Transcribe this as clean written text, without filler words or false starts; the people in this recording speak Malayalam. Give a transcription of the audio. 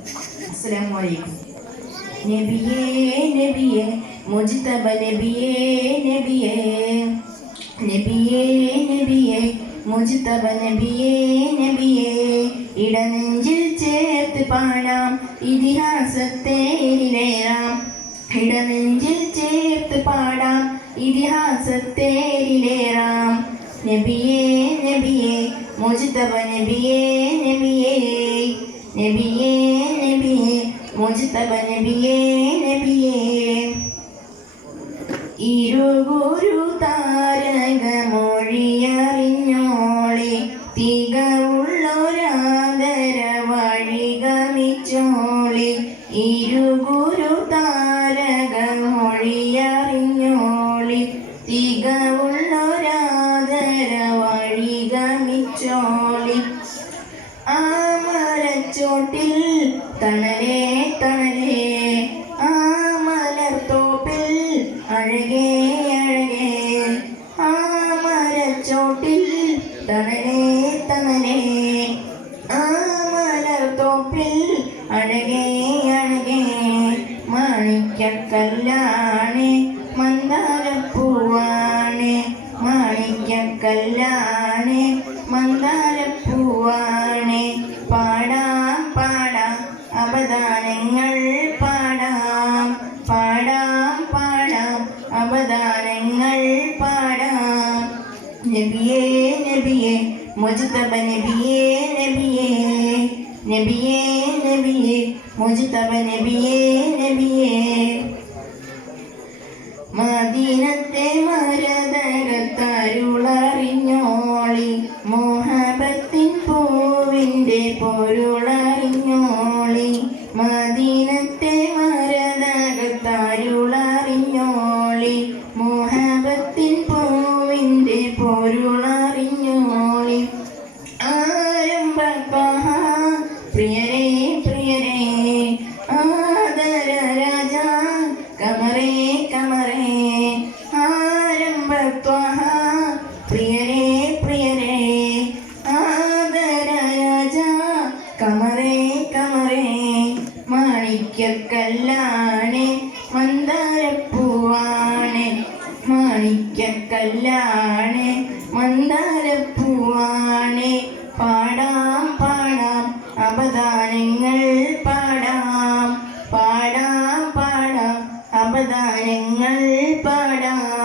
അസ്സലാമു അലൈക്കും. നബിയേ നബിയേ മുജ്തബ നബിയേ നബിയേ നബിയേ നബിയേ മുജ്തബ നബിയേ നബിയേ ഇടനെഞ്ചിൽ ചേർത്ത് പാടാം ഇതിഹാസത്തേരിലേറാം. ഇടനെഞ്ചിൽ ചേർത്ത് പാടാം ഇതിഹാസത്തേരിലേറാം. നബിയേ നബിയേ മുജ്തബ നബിയേ നബിയേ നബിയേ നബിയേ മുജ്തബ നബിയേ നബിയേ ഇരുഗുരു താരകമൊഴിയറിഞ്ഞോളെ തികവുള്ളൊരാദര വഴി ഗമിച്ചോളെ. ഇരുഗുരു താരകമൊഴിയറിഞ്ഞോളെ തികവുള്ളൊരാദര വഴി ഗമിച്ചോളെ. ആ മരച്ചോട്ടിൽ തണലേ തണലേ ആ മലർത്തോപ്പിൽ അഴകേ അഴകേ. ആ മരച്ചോട്ടിൽ തണലേ തണലേ ആ മലർത്തോപ്പിൽ അഴകേ അഴകേ. മാണിക്യക്കല്ലാണ് മന്ദാരപ്പൂവാണ് മാണിക്യക്കല്ലാണ് മന്ദാരപ്പൂവാണ്. പാടാം പാടാം അവദാനങ്ങൾ പാടാം പാടാം പാടാം അവദാനങ്ങൾ പാടാം. നബിയേ നബിയേ മുജ്തബ നബിയേ നബിയേ നബിയേ നബിയേ മുജ്തബ നബിയേ നബിയേ. മദീനത്തെ മരതകത്തരുളറിഞ്ഞോളി മോഹബത്തിൻ പൂവിൻ്റെ പൊരുളറിഞ്ഞോളി. മദീനത്തെ മരതകത്തരുളറിഞ്ഞോളി മോഹബത്തിൻ പൂവിൻ്റെ പൊരുളറിഞ്ഞോളി. ആരംഭ പ്രിയരേ പ്രിയരേ ആദര രാജ കമറേ കമറേ. ആരംഭ പ്രിയരേ പ്രിയരേ ആദര രാജ കമറേ കമറേ. മാണിക്യക്കല്ലാണ് മന്ദാരപ്പൂവാണ് മാണിക്യക്കല്ലാണ് മന്ദാരപ്പൂവാണ്. പാടാം പാടാം അവദാനങ്ങൾ പാടാം പാടാം പാടാം അവദാനങ്ങൾ പാടാം.